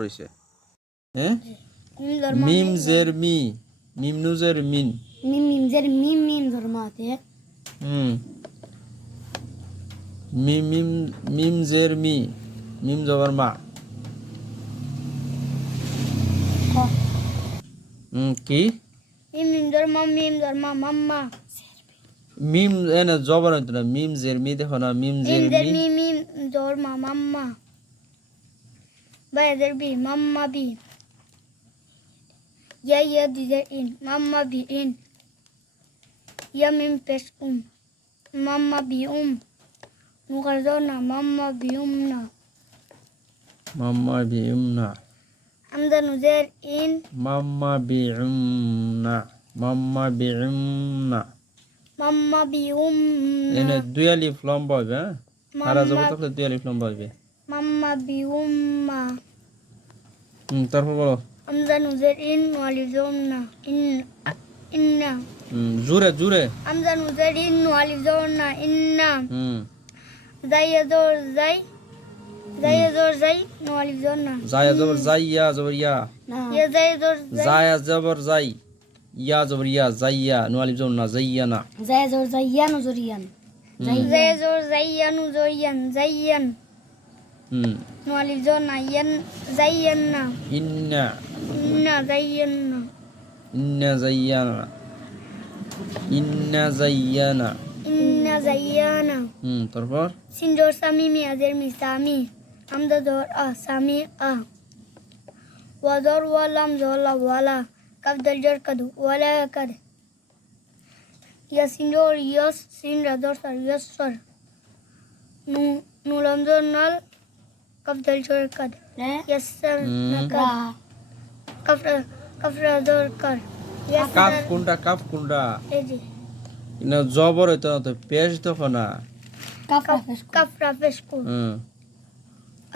রইছে হ্যাঁ মিম জের মি মিম নুজের মিন মিম জের মিম ধর্মাতে মিম মিম মিম জের মি মিম জবর মা কি মিম ধর্মা মাম্মা মিম এনে জবর হইতো না মিম জের মি দেখো না মিম জের মি মিম ধর্মা মাম্মা বায়াদের বি মাম্মা বি ইয়া দিদের ইন মাম্মা বি ইন ইয়া মিম পেশ মাম্মা বি মুখারজনা মাম্মা বি না মাম্মা বিউমনা আমদা নুজের in mamma বিউমনা mamma বিউমনা mamma B এনে দুই আলিফ লম্বা হবে হারা জবর থাকলে দুই আলিফ লম্বা হবে মাম্মা বি তারপর বলো আমদা নুজের ইন ওয়ালিজনা ইন্না জুরে জুরে আমদা নুজের ইন ওয়ালিজনা ইন্না জাইয়াদর জাই ওয়ালিজনা জায়া জবর জাই ইয়া জবর ইয়া ইয়া জাইয়াদর জায়া জবর জাই ইয়া জবর ইয়া জাইয়া নু আলিফ জবর না জাইয়া না জাইয়াদর জাইয়ান জরিয়ান জাইয়াদর জাইয়ান জরিয়ান জাইয়ান ওয়ালিজনা ইয়ান জাইয়ান্না ইন্না জাইয়ান্না ইন্না জাইয়ানা ইন্না জাইয়ানা জাইয়ানা তারপর সিনজোর সামি মিয়াজের মিসামি আমদা দর সামি ওয়াজর ওয়ালাম জলা ওয়ালা কাফ দলজর কাদু ওয়ালা কাদ ইয়া সিনজোর ইয়াস সিন রাদর সর ইয়াস সর নুলাম জর নাল কাফ দলজর কাদ ইয়াসর নাকা কাফ রাদর কার কাফ কোনটা এই যে না জবর হইতো না তো পেশ দেখো না কাফরা পেশ কুর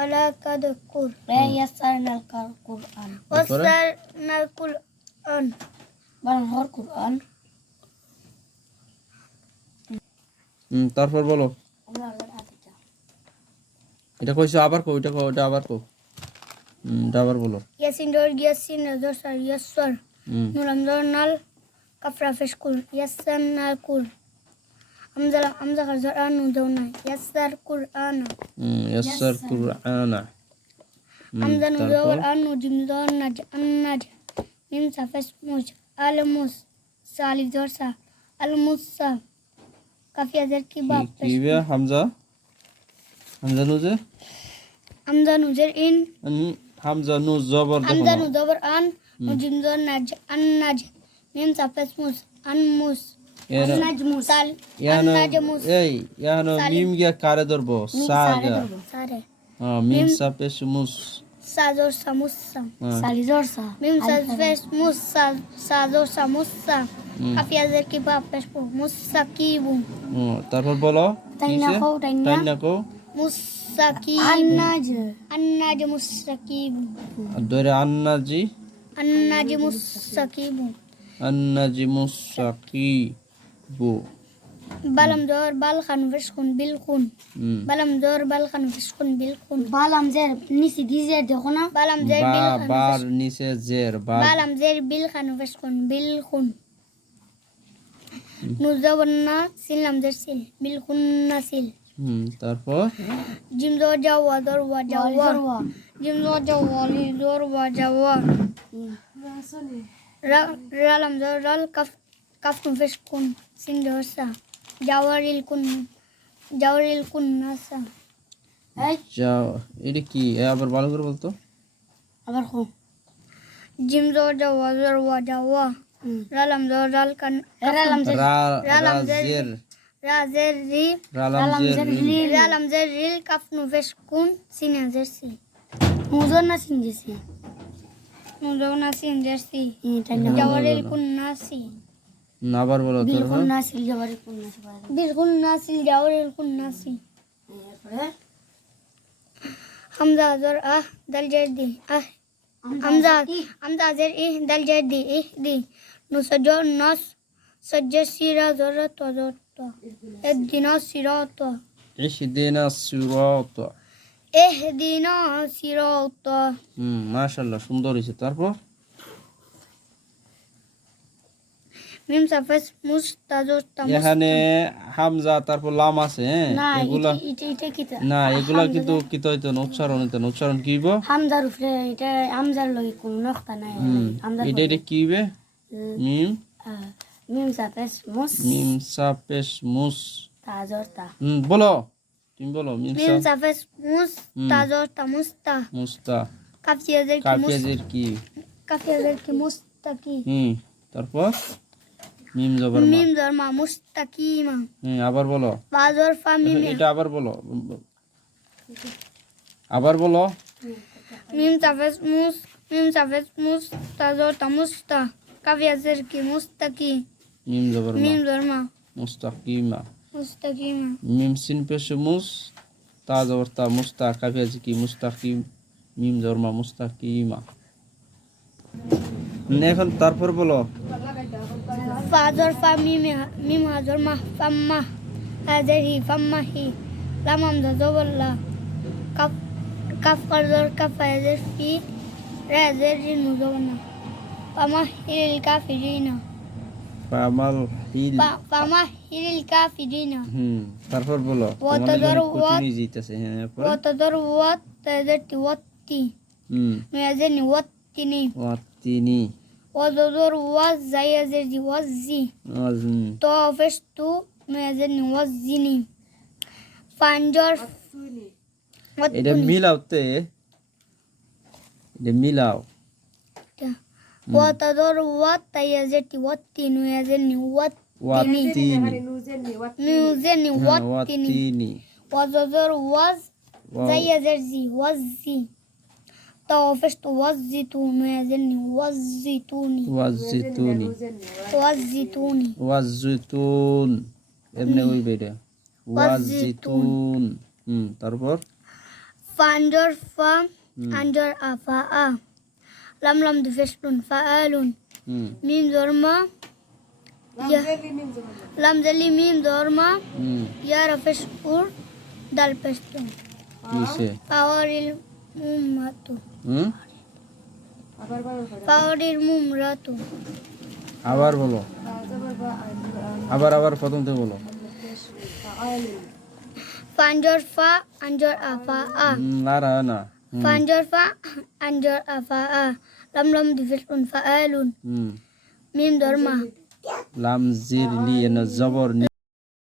আলা কাদ কুর ইয়াসারনাল কুরআন ওয়াসারনাল কুরআন বানহর কুরআন তারপর বলো এটা কইছো আবার কও এটা আবার কও এটা আবার বলো ইয়াসিন দর ইয়াসিন দর সর ইয়াসর নুলাম দর নাল কাফরা পেশ কুর ইয়াসারনাল কুর আমজা খারজার আনু দৌনা ইয়াসার কুরআনা ইয়াসার কুরআনা আমজা নু দর আনু জিম দর নাজ আন্নাজ মিম সাফাস মুজ আলমুস সালিফ দর সা আলমুসা কাফিয়া দের কি বাপ কিবে হামজা নুজে আমজা নুজের ইন হামজা নু জবর দেখো আমজা নু জবর আন জিম দর নাজ আন্নাজ মিম সাফাস মুজ আনমুস মিম গিয়া কারে ধরবো সাগা মিম সাপেশ মুস সাজর সামুসা সালিজর সা মিম সাজফেশ মুসা সাজর সামুসা কাফিয়াজের কি বাপেশ মুসাকিবু তারপর বলো তাইনা কো মুসাকিব আন্নাজ মুসাকিবু ধরে আন্নাজি মুসাকিবু আন্নাজি মুসাকিবু balam dor bal khan fishkun bil khun balam dor bal khan fishkun bil khun balam zer nisi dizer dekho na balam zer bil khan bar nise zer balam zer bil khan fishkun bil khun nuzawanna silam zer sil bil khun nasil তারপর jim dor jawa dor wa jawa jim dor jawa li dor wa jawa ralam dor ral kaf fishkun sin dor sa জাওয়ারিল কুন NASA এটা কি আবার ভালো করে বলতো আবার কো gym জোর জাওয়া জোর ওয়া জাওয়া রালাম জোর রাল কান রালাম জের রাজের রি রালাম জের রিল কাফনু ফেশ কুন সিনা জারসি মুজর না সিন জারসি মুজর না সিন জারসি জাওয়ারিল কুন নাসি আবার বলো বিলকুল নাসিল জাওয়ারিল কুন নাসি বিলকুল নাসিল জাওয়ারিল কুন নাসি হামজা জর দাল জের দি হামজা জের দাল জের দি দি নুসজর নাস সজ্জর সিরা জর তো ইহদিনা সিরাত ইহদিনা সিরাতা মাশাআল্লাহ সুন্দর হয়েছে। তারপর মিম সাফেস মুস্তাজর এখানে হামজা তারপর লাম আছে, হ্যাঁ এগুলা এটা কি না, এগুলা কিন্তু কি হইতো না, উচ্চারণ হইতো না। উচ্চারণ কি হইব? হামজার উপরে এটা হামজার লগে কোন নকতা নাই হামজার এটা কি হইবে? মিম মিম সাফেস মুস তাজর তা বলো, তুমি বলো। মিম সাফেস মুস্তাজর তা মুস্তা কাফিয়াজের কি মুস্তাকি তারপর মিম জবর মা মুস্তাকিমা আবার বলো। বাজর ফা মিম এটা আবার বলো, আবার বলো। মিম সাফেস মুস্তাজর তা কাফিয়াজের কি মুস্তাকি মিম জবর মা মুস্তাকিমা মুস্তাকিমা মিম সিন পেশ মুস তা জবর তা মুস্তা কাফিয়াজ কি মুস্তাকিম মিম জবর মা মুস্তাকিমা। এখন তারপর বলো। ফাজর ফা মিম হাজর মা ফাম্মা হাজার হি ফাম্মা হি লাম হামজা জবর লা কাফ কাজর কাফ হাজার ফি রাজার রিন মুজবর না ফামা হিল কাফিরিনা ফামা হিল কাফিরিনা তারপর বলো। ওয়াতাদর কুতুনি জিতাছে, হ্যাঁ ওয়াতাদর ওয়াত তাজার তি ওয়াত্তি মেয়াজের নি ওয়াত্তিনি ওয়াদাদর ওয়াজ জায়াজের জি ওয়াজি তো অফেস তু মেয়াজের নি ওয়াজিনি ফাঞ্জর এটা মিলাওতে, এটা মিলাও। ওয়াতাদর ওয়াত তাজার তি ওয়াত্তিনি মেয়াজের নি ওয়াত্তিনি ওয়াদাদর ওয়াজ জায়াজের জি ওয়াজি তো অফেস তু ওয়াজিতুন মেয়াজের নি ওয়াজিতুন এমনি হইবে এটা ওয়াজিতুন। তারপর ফাঞ্জর ফা আঞ্জর আফা আ লাম লাম দুফেসতুন ফাআলুন মিম জরমা লাম জালি মিম জরমা ইয়া রফেস উর দাল পেস্তুন কিসে পাওয়ারিল মুমাতু পাওয়ারিল মুমরাতু। আবার বলো, আবার প্রথম থেকে বলো। ফাঞ্জর ফা আঞ্জর আফা আ না ফাঞ্জর ফা আঞ্জর আফা আ লাম লাম দুফেসতুন ফাআলুন মিম জরমা লাম জির লি জবর